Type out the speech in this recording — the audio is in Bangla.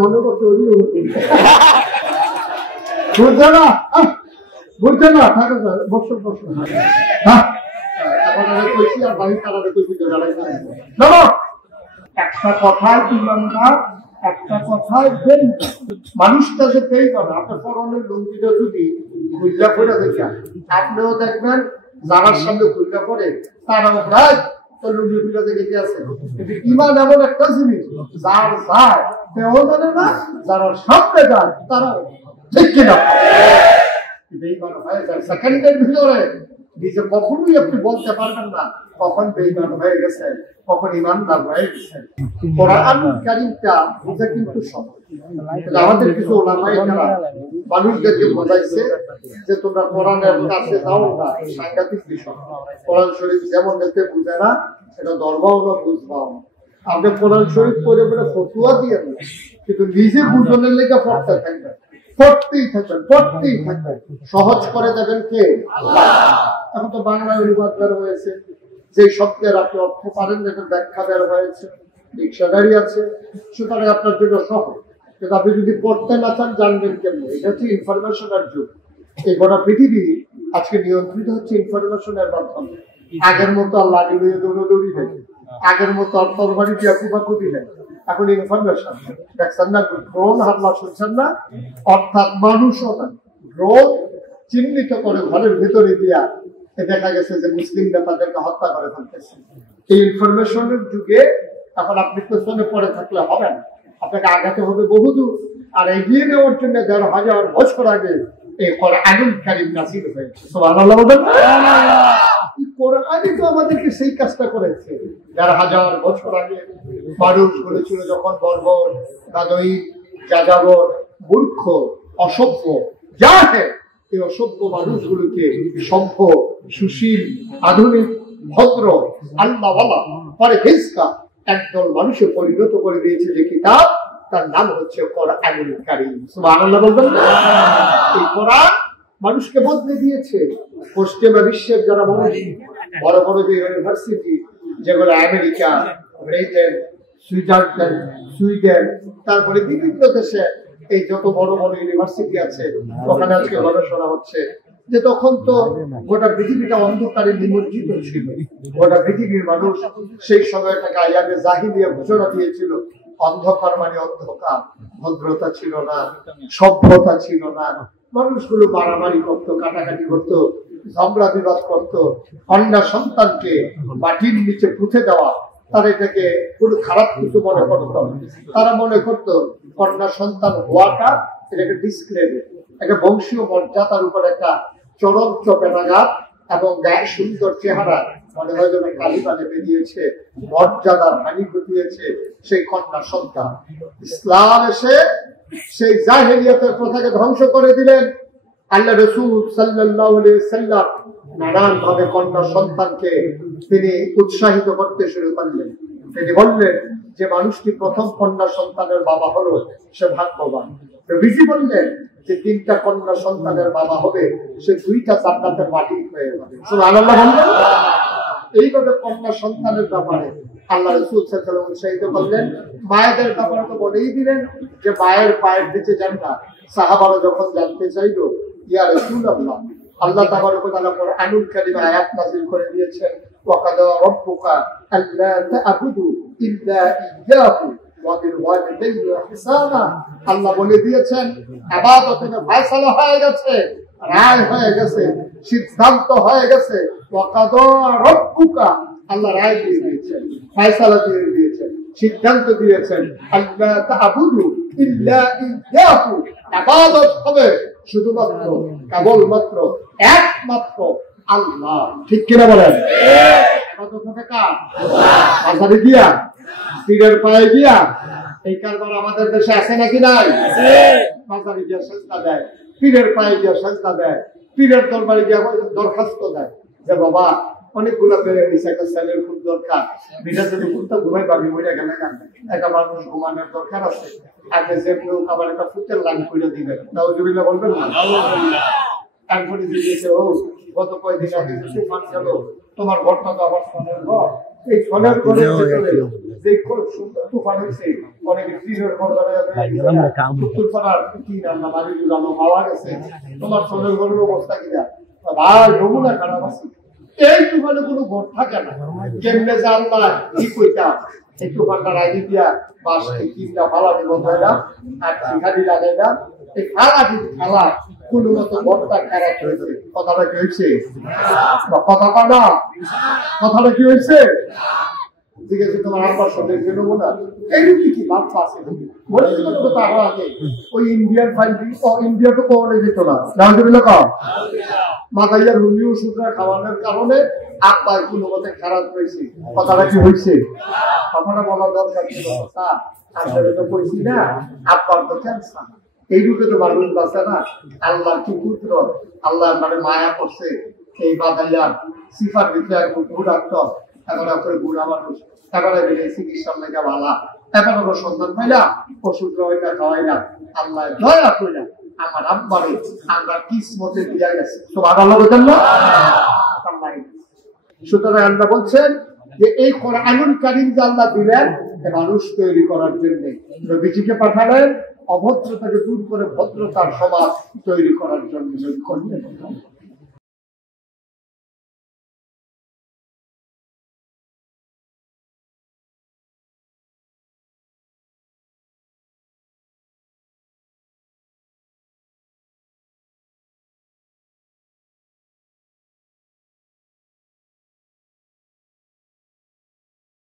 মনে করতে বুঝছে না, বুঝছে না, বছর বছর একটা কথায় ইমানদার, একটা কথায় মানুষটা যে পেয়ে যাবে। আপনার পরনের লুঙ্গিটা যদি খুললা করে দেখেন, আপনিও দেখবেন যারার সামনে খুললা করে তারাও প্রায় লুঙ্গি খুলে দেখে আছে। কিন্তু ইমান এমন একটা জিনিস, যার যায় তেও জানে না, যারা সামনে যায় তারাও ঠিক কিনা বেঈমান হয়ে যায়। সেকেন্ডের ভিতরে নিজে কখনোই আপনি বলতে পারবেন না কখন বেঈমান হয়ে গেছে, কখন ইমানদার হয়ে গেছে। কোরআন কারীমটা বুঝা কিন্তু সহজ। আমাদের কিছু ওলামায়ে কেরাম মানুষদেরকে বোঝাইছে যে তোমরা কোরআনের কাছে যাও না, সাংঘাতিক বিষয়। কোরআন শরীফ যেমন দেখতে বুঝে না, এটা ধর্মও না, বুঝবাও না। আপনি কোরআন শরীফ পড়ে পড়ে ফতুয়া দিয়ে দেন, কিন্তু নিজে বুঝনের লেগে পড়তে থাকবেন, পড়তেই থাকবেন, পড়তেই থাকবেন। সহজ করে দেবেন কে? আল্লাহ। এখন তো বাংলায় অনুবাদ বের হয়েছে, যে শব্দের আপনি অর্থ পারেন না, ব্যাখ্যা বের হয়েছে, রিক্সা গাড়ি আছে, সুতরাং আপনার জন্য সহজ। কিন্তু আপনি যদি পড়তে না চান, জানবেন কেমন? এটা হচ্ছে ইনফরমেশনের যুগ। এই গোটা পৃথিবী আজকে নিয়ন্ত্রিত হচ্ছে ইনফরমেশনের মাধ্যমে। আগের মতো আল্লাহ দৌড়দৌড়ি নেই, আগের মতো অর্থবাড়ি দিয়ে কুপাকুপি নেই। এখন ইনফরমেশন দেখছেন না, ড্রোন হামলা শুনছেন না, অর্থাৎ মানুষও না, ড্রোন চিহ্নিত করে ঘরের ভিতরে দিয়া দেখা গেছে যে মুসলিমরা তাদেরকে হত্যা করে ফেলতেছে। এই ইনফরমেশনের যুগে এখন আপনি পেছনে পড়ে থাকলে হবে না, আপনাকে আগাতে হবে বহুদূর। আর এগিয়ে নেওয়ার জন্য ১,০০০ বছর আগে এই কোরআনুল কারীম নাযিল হয়েছে। সুবহানাল্লাহ বলেন। কোরআনই তো আমাদেরকে সেই কাজটা করেছে। ১,০০০ বছর আগে মানুষ বলেছিল যখন বর্বর, গাদয়ী, যাযাবর, মূর্খ, অসভ্য, জাহেল, এই অসভ্য মানুষগুলোকে সভ্য, সুশীল, আধুনিক, ভদ্র, আল্লাহওয়ালা, পরহেজগার একদল মানুষে পরিণত করে দিয়েছে। যে কিতাব, তার নাম হচ্ছে কোরআনুল কারীম। সুবহানাল্লাহ বলবেন। এই কোরআন মানুষকে বদলে দিয়েছে। পশ্চিমা বিশ্বের যারা মানুষ, বড় বড় যে ইউনিভার্সিটি, যেগুলো আমেরিকা, ব্রিটেন, সুইজারল্যান্ড, সুইডেন, তারপরে বিভিন্ন দেশে এই যত বড় বড় ইউনিভার্সিটি আছে, ওখানে আজকে গবেষণা হচ্ছে যে তখন তো গোটা পৃথিবীটা অন্ধকারে নিমজ্জিত ছিল। গোটা পৃথিবীর মানুষ সেই সময়টাকে আয়াবে জাহিলিয়া ঘোষণা দিয়েছিল। অন্ধকার মানে অন্ধকার, ভদ্রতা ছিল না, সভ্যতা ছিল না। মানুষগুলো মারামারি করতো, কাটাকাটি করতো, ঝগড়া বিবাদ করতো। কন্যা সন্তানকে মাটির নিচে পুঁতে দেওয়া, তারা এটাকে কোনো খারাপ কিছু মনে করতো। তারা মনে করতো কন্যা সন্তান হওয়াটা এটাকে ডিসক্রেডিট, একটা বংশীয় মর্যাদার উপর একটা চরম চপেটাঘাত, এবং গায়ে সুন্দর চেহারা মনে হয় যেন কালিমানে বেরিয়েছে, মর্যাদার হানি ঘটিয়েছে সেই কন্যা সন্তান। ইসলাম এসে সেই জাহেলিয়াতের প্রথাকে ধ্বংস করে দিলেন। আল্লাহ রাসূল সাল্লাল্লাহু আলাইহি ওয়াসাল্লাম নানান ভাবে কন্যা সন্তানকে তিনি উৎসাহিত করতে শুরু করলেন। তিনি বললেন যে মানুষটি প্রথম কন্যা সন্তানের বাবা হলো, সে ভাগ্যবান। নবীজি বললেন যে ৩টা কন্যা সন্তানের বাবা হবে, সে 2টা জান্নাতের মালিক হয়ে যাবে। সুবহানাল্লাহ বললেন। এইভাবে কন্যা সন্তানের ব্যাপারে আল্লাহ রাসূল সাল্লাল্লাহু আলাইহি ওয়াসাল্লাম উৎসাহিত করলেন। মায়েদের ব্যাপারে তো বলেই দিলেন যে মায়ের পায়ের নিচে জান্নাত। সাহাবারা যখন জানতে চাইল, ইয়া রাসূলুল্লাহ, আল্লাহ তাবারক ওয়া তাআলা কোরআনুল কারীমে আয়াত নাযিল করে দিয়েছেন, ওয়া কাদা রাব্বুকা আল্লা তা'বুদু ইল্লা ইয়্যাহু ওয়া বিল ওয়ালিদাইনি ইহসানা। আল্লাহ বলে দিয়েছেন ইবাদতের ফয়সালা হয়ে গেছে, রায় হয়ে গেছে, সিদ্ধান্ত হয়ে গেছে। ওয়া কাদা রাব্বুকা, আল্লাহ রায় দিয়ে দিয়েছেন, ফয়সালা দিয়ে দিয়েছেন, সিদ্ধান্ত দিয়েছেন, আল্লা তা'বুদু ইল্লা ইয়্যাহু, ইবাদত হবে শুধুমাত্র, কেবলমাত্র, একমাত্র আল্লাহ। ঠিক কিনা বলেন? ইবাদত হবে কার? আল্লাহ দিয়া, পীরের পায়ে গিয়া। এই কারবার আমাদের দেশে আছে নাকি নাই? মাজারে গিয়া সেজদা দেয়, পীরের পায়ে গিয়া সেজদা দেয়, পীরের দরবারে গিয়া দরখাস্ত দেয় যে বাবা অনেকগুলা পেরে দিচ্ছে, একটা ছেলের খুব দরকার, বিটা যদি খুঁজতে ঘুমাই পাবি মরে গেলে গান, একটা মানুষ ঘুমানোর দরকার আছে, আগে যে কেউ আবার একটা ফুটের লাইন করে দিবেন, নাউজুবিল্লাহ বলবেন না? তারপরে দিয়েছে, ও গত কয়েকদিন আগে তুফান গেল, তোমার ঘরটা তো আবার ফোনের ঘর, এই ফলের ঘরে যে সুন্দর তুফান হয়েছে অনেকে টিনের ঘর উত্তরপাড়ার কি রান্না বাড়ি উড়ানো পাওয়া গেছে তোমার ফলের ঘরের অবস্থা কিনা ভাই নমুনা খারাপ আছে এই তুফানে কোনো ঘর থাকে না কেমনে জানলা কি কইতা এই তুফানটা রাখি দিয়া বাস তিনটা ফালাটি বসাইলাম আর শিখাটি লাগাইলাম এই ফালাটি খেলা কোনো মতো ঘরটা খারাপ হয়েছে কথাটা কি হয়েছে কথা না কথাটা কি হয়েছে ঠিক আছে তোমার আব্বার সঙ্গে বেরোবো না এইরকম কি ভাব আছে ওই ইন্ডিয়ান ফাইলটি ইন্ডিয়া তো কমনে যেত না মাথাইয়ার রুমি ওষুধরা খাওয়ানোর কারণে আব্বার কোনো মতে খারাপ হয়েছে কথাটা কি হয়েছে কথাটা বলা দরকার ছিল আপনাদের তো কইছি না আব্বার তো ক্যান্সার এই রূপে তো মানুষ বাঁচে না আল্লাহ কি পুত্র আল্লাহ মানে মায়া করছে এই বাদাইয়ার সিফার ভিতরে একদম গুড় আক্তর এখন আপনার বুড়া মানুষ এবারে চিকিৎসার লেগে ভালা এখন ওর সন্ধান পাইলা ওষুধ রয়টা খাওয়াই না আল্লাহ দয়া কইলা আমার আব্বারে আমরা কিসমতে দিয়া গেছে সবার আল্লাহ বলতেন না সুতরাং আল্লাহ বলছেন যে এই কোরআনুল কারীম যে আল্লাহ দিলেন মানুষ তৈরি করার জন্য নবীজিকে পাঠালেন অভদ্রতাকে দূর করে ভদ্রতার সমাজ তৈরি করার জন্য